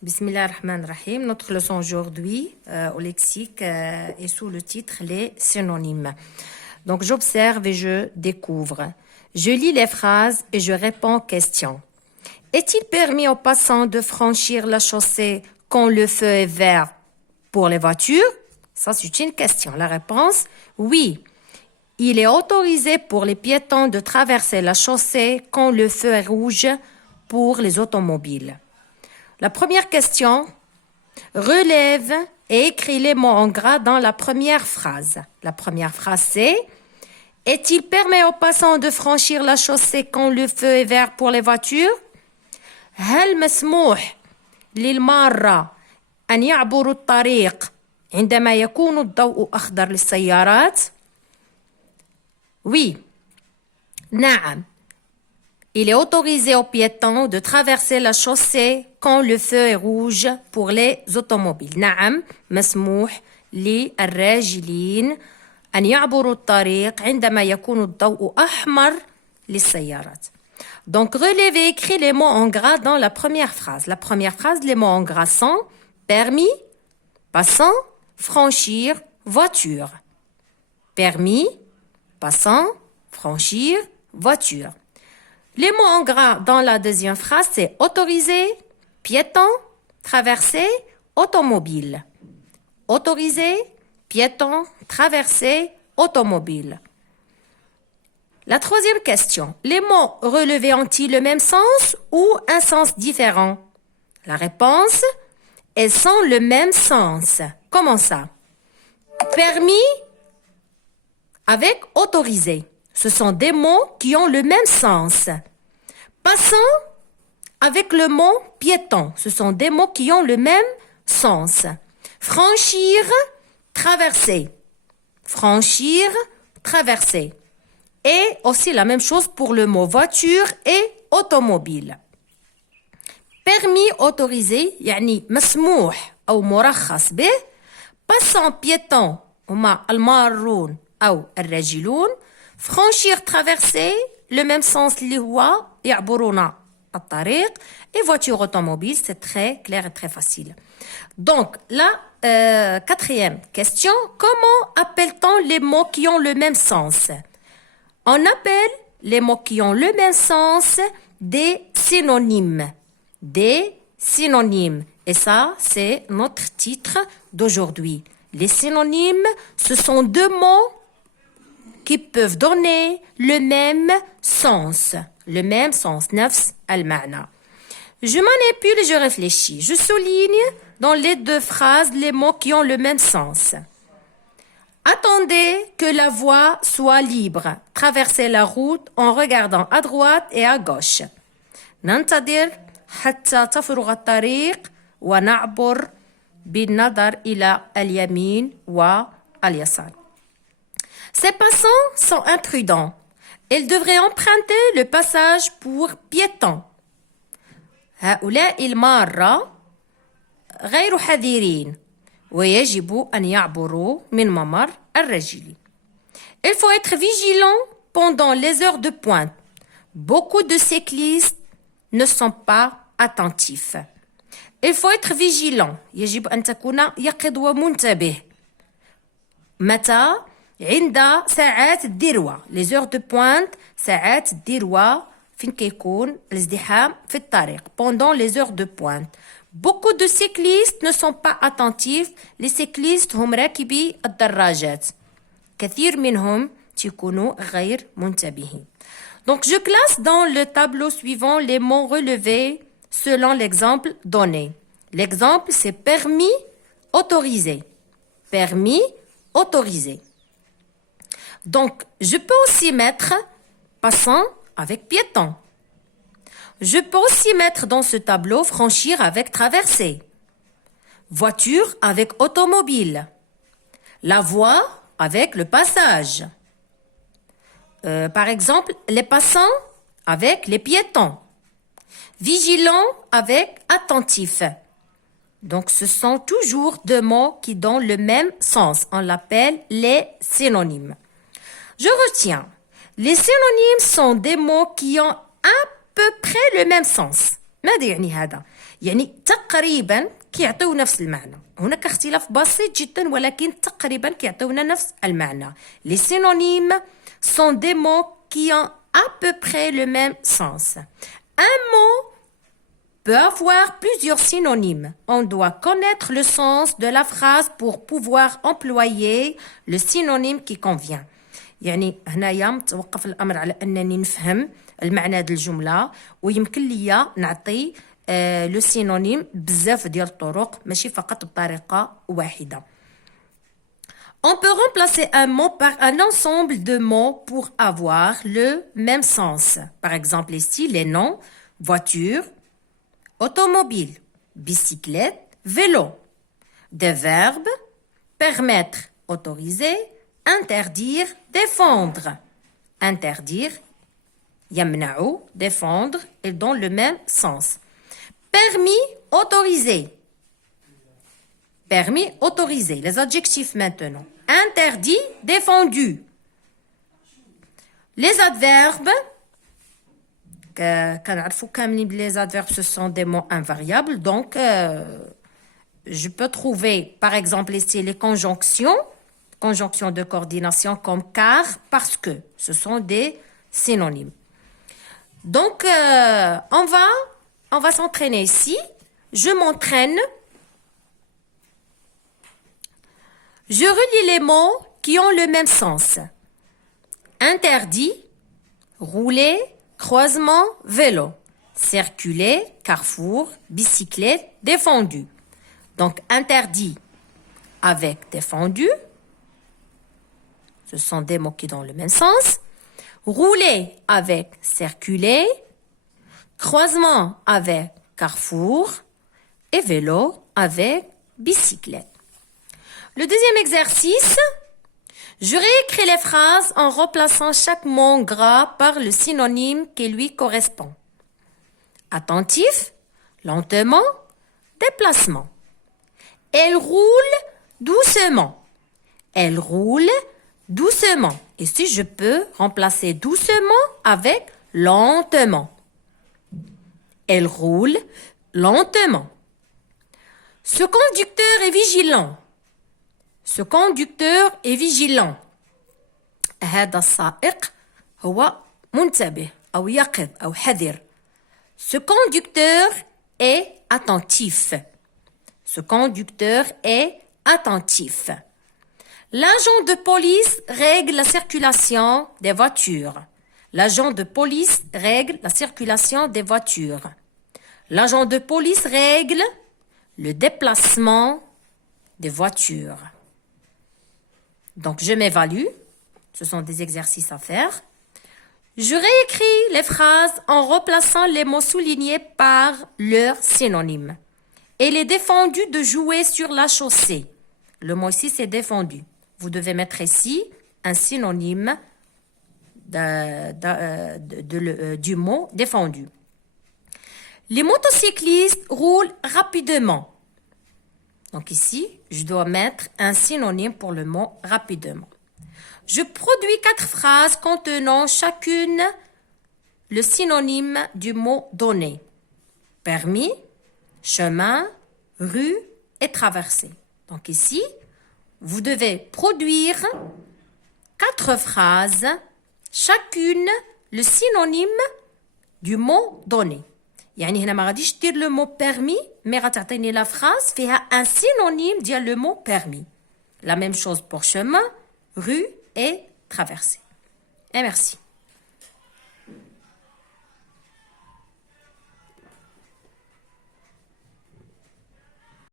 Bismillahirrahmanirrahim. Notre leçon aujourd'hui au lexique est sous le titre Les synonymes. Donc j'observe et je découvre. Je lis les phrases et je réponds aux questions. Est-il permis aux passants de franchir la chaussée quand le feu est vert pour les voitures? Ça, c'est une question. La réponse, oui. Il est autorisé pour les piétons de traverser la chaussée quand le feu est rouge pour les automobiles. La première question, relève et écris les mots en gras dans la première phrase. La première phrase, c'est « Est-il permis aux passants de franchir la chaussée quand le feu est vert pour les voitures » هل مسموح للمارة أن يعبروا الطريق عندما يكون الضوء أخضر للسيارات؟ Oui. نعم. Il est autorisé aux piétons de traverser la chaussée quand le feu est rouge pour les automobiles. نعم مسموح للراجلين أن يعبروا الطريق عندما يكون الضوء أحمر للسيارات. Donc, relevez et écris les mots en gras dans la première phrase. La première phrase, les mots en gras sont permis, passant, franchir, voiture. Permis, passant, franchir, voiture. Les mots en gras dans la deuxième phrase, c'est autorisé, piéton, traversé, automobile. Autorisé, piéton, traversé, automobile. La troisième question. Les mots relevés ont-ils le même sens ou un sens différent? La réponse, elles sont le même sens. Comment ça? Permis avec autorisé. Ce sont des mots qui ont le même sens. Passant avec le mot piéton. Ce sont des mots qui ont le même sens. Franchir, traverser. Franchir, traverser. Et aussi la même chose pour le mot voiture et automobile. Permis autorisé, يعني مسموح أو مرخص به. Passant piéton, هما المارون أو الراجلون. Franchir, traverser, le même sens اللي هو يعبرون الطريق. Et voiture automobile, c'est très clair et très facile. Donc, la quatrième question, comment appelle-t-on les mots qui ont le même sens? On appelle les mots qui ont le même sens des synonymes. Des synonymes. Et ça, c'est notre titre d'aujourd'hui. Les synonymes, ce sont deux mots qui peuvent donner le même sens. Le même sens. Nafs al-ma'na. Je manipule et je réfléchis. Je souligne dans les deux phrases les mots qui ont le même sens. Attendez que la voie soit libre. Traversez la route en regardant à droite et à gauche. ننتظر حتى تفرغ الطريق ونعبر بالنظر إلى اليمين واليسار. Ces passants sont imprudents. Ils devraient emprunter le passage pour piétons. هؤلاء المارة غير حذرين. ويجب أن يعبروا من ممر الرجل. Il faut être vigilant pendant les heures de pointe. Beaucoup de cyclistes ne sont pas attentifs. Il faut être vigilant. يجب أن تكون يقظ ومنتبه. متى؟ عند ساعات الذروة. Les heures de pointe, ساعات الذروة فين كيكون الازدحام في الطريق. Pendant les heures de pointe. Beaucoup de cyclistes ne sont pas attentifs. Les cyclistes هم راكبي الدراجات. كثير منهم تكونوا غير منتبهين. Donc je classe dans le tableau suivant les mots relevés selon l'exemple donné. L'exemple c'est permis, autorisé. Permis, autorisé. Donc je peux aussi mettre passant avec piéton. Je peux aussi mettre dans ce tableau franchir avec traverser. Voiture avec automobile. La voie avec le passage. Par exemple, les passants avec les piétons. Vigilant avec attentif. Donc, ce sont toujours deux mots qui donnent le même sens. On l'appelle les synonymes. Je retiens. Les synonymes sont des mots qui ont à peu près le même sens. ماذا يعني هذا؟ يعني تقريبا كيعطيو نفس المعنى. هناك اختلاف بسيط جدا ولكن تقريبا كيعطيونا نفس المعنى. Les synonymes sont des mots qui ont à peu près le même sens. Un mot peut avoir plusieurs synonymes. On doit connaître le sens de la phrase pour pouvoir employer le synonyme qui convient. يعني هنايا متوقف الأمر على أنني نفهم المعنى ديال الجملة ويمكن ليا نعطي لو سينونيم بزاف ديال الطرق ماشي فقط بطريقة واحدة. On peut remplacer un mot par un ensemble de mots pour avoir le même sens. Par exemple ici, les noms voiture, automobile, bicyclette, vélo. Des verbes permettre, autoriser, interdire, défendre. Interdire, يمنع, défendre et dans le même sens. Permis, autorisé. Permis, autorisé. Les adjectifs maintenant. Interdit, défendu. Les adverbes, les adverbes ce sont des mots invariables, donc je peux trouver par exemple ici les conjonctions de coordination comme car, parce que, ce sont des synonymes. Donc on va s'entraîner ici. Je m'entraîne. Je relis les mots qui ont le même sens. Interdit, rouler, croisement, vélo. Circuler, carrefour, bicyclette, défendu. Donc interdit avec défendu. Ce sont des mots qui ont le même sens. Rouler avec circuler. Croisement avec carrefour. Et vélo avec bicyclette. Le deuxième exercice, je réécris les phrases en remplaçant chaque mot gras par le synonyme qui lui correspond. Attentif, lentement, déplacement. Elle roule doucement. Elle roule doucement. Ici, je peux remplacer doucement avec lentement. Elle roule lentement. Ce conducteur est vigilant. Ce conducteur est vigilant. هذا السائق هو منتبه أو يقظ أو حذر. Ce conducteur est attentif. Ce conducteur est attentif. L'agent de police règle la circulation des voitures. L'agent de police règle la circulation des voitures. L'agent de police règle le déplacement des voitures. Donc, je m'évalue. Ce sont des exercices à faire. Je réécris les phrases en remplaçant les mots soulignés par leur synonyme. Il est défendu de jouer sur la chaussée. Le mot ici, c'est défendu. Vous devez mettre ici un synonyme du mot défendu. Les motocyclistes roulent rapidement. Donc ici, je dois mettre un synonyme pour le mot rapidement. Je produis 4 phrases contenant chacune le synonyme du mot donné. Permis, chemin, rue et traversée. Donc ici, vous devez produire 4 phrases, chacune le synonyme du mot donné. يعني هنا ما غاديش دير le mot permis mais غتعطيني la phrase فيها un synonyme ديال le mot permis. La même chose pour chemin, rue et traversée. Et merci.